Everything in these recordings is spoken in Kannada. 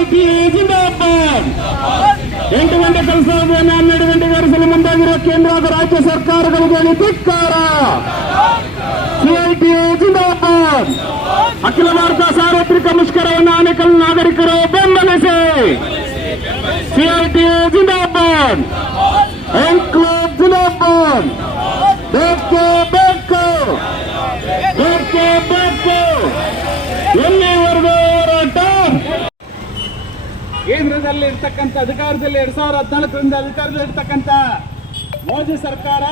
ಸಿಐಟಿ ಜಿಂದಾಬಾದ್ ಎಂಟು ಗಂಟೆ ಕೆಲಸವನ್ನು ಹನ್ನೆರಡು ಗಂಟೆಗೆ ಹರಿಸಲು ಮುಂದಾಗಿರುವ ಕೇಂದ್ರ ಹಾಗೂ ರಾಜ್ಯ ಸರ್ಕಾರಗಳಿಗೆ ಹೇಳಿ ಧಿಕ್ಕಾರ ಸಿಐಟಿ ಜಿಂದಾಬಾದ್ ಅಖಿಲ ಭಾರತ ಸಾರ್ವತ್ರಿಕ ಮುಷ್ಕರವನ್ನು ಆನೇಕಲ್ ನಾಗರಿಕರು ಬೆಂಬಲಿಸಿ ಸಿಐಟಿ ಜಿಂದಾಬಾದ್ ಎನ್ಕ್ಲೂಬ್ ಜಿಂದಾಬಾದ್ ಕೇಂದ್ರದಲ್ಲಿ ಇರ್ತಕ್ಕಂಥ, ಅಧಿಕಾರದಲ್ಲಿ ಎರಡ್ ಸಾವಿರದ ಹದಿನಾಲ್ಕರಿಂದ ಅಧಿಕಾರದಲ್ಲಿ ಇರ್ತಕ್ಕಂಥ ಮೋದಿ ಸರ್ಕಾರ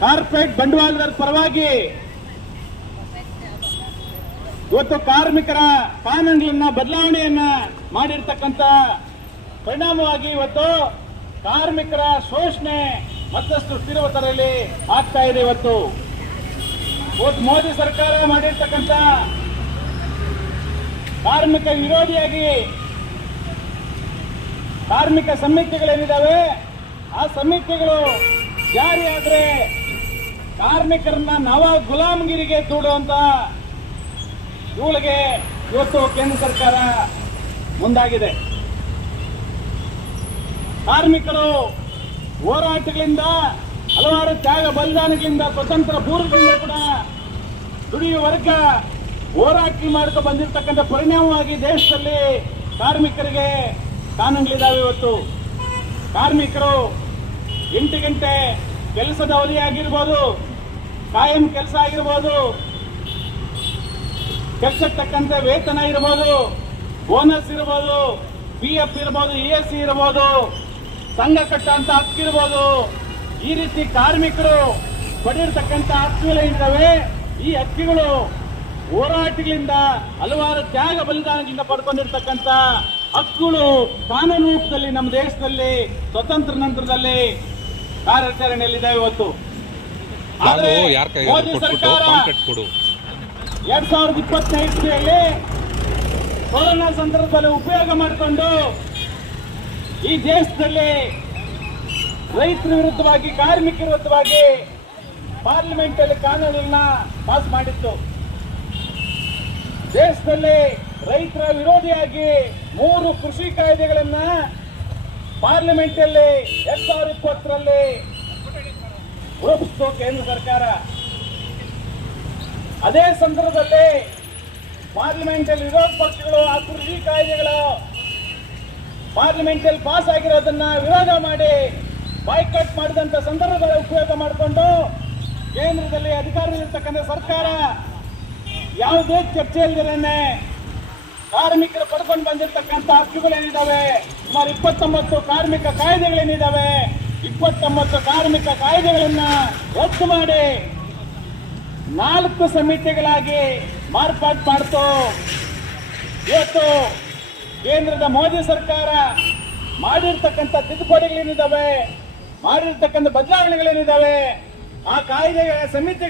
ಕಾರ್ಪೊರೇಟ್ ಬಂಡವಾಳದ ಪರವಾಗಿ ಇವತ್ತು ಕಾರ್ಮಿಕರ ಕಾನೂನುಗಳನ್ನ ಬದಲಾವಣೆಯನ್ನ ಮಾಡಿರ್ತಕ್ಕಂಥ ಪರಿಣಾಮವಾಗಿ ಇವತ್ತು ಕಾರ್ಮಿಕರ ಶೋಷಣೆ ಮತ್ತಷ್ಟು ತೀವ್ರತರಲ್ಲಿ ಆಗ್ತಾ ಇದೆ ಇವತ್ತು ಮೋದಿ ಸರ್ಕಾರ ಮಾಡಿರ್ತಕ್ಕಂಥ ಕಾರ್ಮಿಕ ವಿರೋಧಿಯಾಗಿ ಕಾರ್ಮಿಕ ಸಮಿತಿಗಳೇನಿದಾವೆ ಆ ಸಮಿತಿಗಳು ಜಾರಿಯಾದ್ರೆ ಕಾರ್ಮಿಕರನ್ನ ನವ ಗುಲಾಮಗಿರಿಗೆ ದೂಡುವಂತ ಇವುಗಳಿಗೆ ಇವತ್ತು ಕೇಂದ್ರ ಸರ್ಕಾರ ಮುಂದಾಗಿದೆ. ಕಾರ್ಮಿಕರು ಹೋರಾಟಗಳಿಂದ, ಹಲವಾರು ತ್ಯಾಗ ಬಲಿದಾನಗಳಿಂದ, ಸ್ವತಂತ್ರ ಪೂರ್ವದಿಂದ ಕೂಡ ದುಡಿಯುವ ವರ್ಗ ಹೋರಾಟ ಮಾಡ್ಕೊ ಬಂದಿರತಕ್ಕಂಥ ಪರಿಣಾಮವಾಗಿ ದೇಶದಲ್ಲಿ ಕಾರ್ಮಿಕರಿಗೆ ಕಾನೂನುಗಳಿದ್ದಾವೆ ಇವತ್ತು. ಕಾರ್ಮಿಕರು ಎಂಟು ಗಂಟೆ ಕೆಲಸದ ಅವಧಿ ಆಗಿರ್ಬೋದು ಕಾಯಂ ಕೆಲಸ ಆಗಿರ್ಬೋದು ಕೆಲಸಕ್ಕೆ ತಕ್ಕಂತೆ ವೇತನ ಇರ್ಬೋದು, ಬೋನಸ್ ಇರ್ಬೋದು, ಪಿ ಎಫ್ ಇರ್ಬೋದು ಇ ಎಸ್ ಸಿ ಇರ್ಬೋದು, ಸಂಘ ಕಟ್ಟಂತ ಹಕ್ಕಿರ್ಬೋದು ಈ ರೀತಿ ಕಾರ್ಮಿಕರು ಪಡೆದಿರ್ತಕ್ಕಂಥ ಹಕ್ಕುಗಳೇನಿದ್ದಾವೆ ಈ ಹಕ್ಕಿಗಳು ಹೋರಾಟಗಳಿಂದ ಹಲವಾರು ತ್ಯಾಗ ಬಲಿದಾನಗಳಿಂದ ಪಡ್ಕೊಂಡಿರ್ತಕ್ಕಂಥ ಹಕ್ಕುಗಳು ಕಾನೂನು ರೂಪದಲ್ಲಿ ನಮ್ಮ ದೇಶದಲ್ಲಿ ಸ್ವತಂತ್ರ ನಂತರದಲ್ಲಿ ಕಾರ್ಯಾಚರಣೆಯಲ್ಲಿದ್ದಾವೆ ಇವತ್ತು. ಮೋದಿ ಸರ್ಕಾರ ಎರಡ್ ಸಾವಿರದ ಇಪ್ಪತ್ತೈದರಲ್ಲಿ ಕೊರೋನಾ ಸಂದರ್ಭದಲ್ಲಿ ಉಪಯೋಗ ಮಾಡಿಕೊಂಡು ಈ ದೇಶದಲ್ಲಿ ರೈತರ ವಿರುದ್ಧವಾಗಿ ಕಾರ್ಮಿಕರ ವಿರುದ್ಧವಾಗಿ ಪಾರ್ಲಿಮೆಂಟ್ ಅಲ್ಲಿ ಕಾನೂನನ್ನ ಪಾಸ್ ಮಾಡಿತ್ತು. ದೇಶದಲ್ಲಿ ರೈತರ ವಿರೋಧಿಯಾಗಿ ಮೂರು ಕೃಷಿ ಕಾಯ್ದೆಗಳನ್ನ ಪಾರ್ಲಿಮೆಂಟ್ ಅಲ್ಲಿ ಎರಡ್ ಸಾವಿರದ ಇಪ್ಪತ್ತರಲ್ಲಿ ರೂಪಿಸಿತು ಕೇಂದ್ರ ಸರ್ಕಾರ. ಅದೇ ಸಂದರ್ಭದಲ್ಲಿ ಪಾರ್ಲಿಮೆಂಟ್ ಅಲ್ಲಿ ವಿರೋಧ ಪಕ್ಷಗಳು ಆ ಕೃಷಿ ಕಾಯ್ದೆಗಳು ಪಾರ್ಲಿಮೆಂಟ್ ಅಲ್ಲಿ ಪಾಸ್ ಆಗಿರೋದನ್ನ ವಿರೋಧ ಮಾಡಿ ಬಾಯ್ಕಟ್ ಮಾಡಿದಂತ ಸಂದರ್ಭಗಳ ಉಪಯೋಗ ಮಾಡಿಕೊಂಡು ಕೇಂದ್ರದಲ್ಲಿ ಅಧಿಕಾರದಲ್ಲಿರ್ತಕ್ಕಂಥ ಸರ್ಕಾರ ಯಾವುದೇ ಚರ್ಚೆ ಇಲ್ಲದೇನೆ ಕಾರ್ಮಿಕರು ಪಡ್ಕೊಂಡು ಬಂದಿರತಕ್ಕಂಥ ಹಕ್ಕುಗಳೇನಿದ್ದಾವೆ ಸುಮಾರು ಇಪ್ಪತ್ತೊಂಬತ್ತು ಕಾರ್ಮಿಕ ಕಾಯ್ದೆಗಳೇನಿದ್ದಾವೆ ಇಪ್ಪತ್ತೊಂಬತ್ತು ಕಾರ್ಮಿಕ ಕಾಯ್ದೆಗಳನ್ನ ರದ್ದು ಮಾಡಿ ನಾಲ್ಕು ಸಮಿತಿಗಳಾಗಿ ಮಾರ್ಪಾಟ್ ಮಾಡ್ತು. ಇವತ್ತು ಕೇಂದ್ರದ ಮೋದಿ ಸರ್ಕಾರ ಮಾಡಿರ್ತಕ್ಕಂಥ ತಿದ್ದುಪಡಿಗಳೇನಿದ್ದಾವೆ ಮಾಡಿರ್ತಕ್ಕಂಥ ಬದಲಾವಣೆಗಳೇನಿದ್ದಾವೆ ಆ ಕಾಯ್ದೆಗಳ ಸಮಿತಿ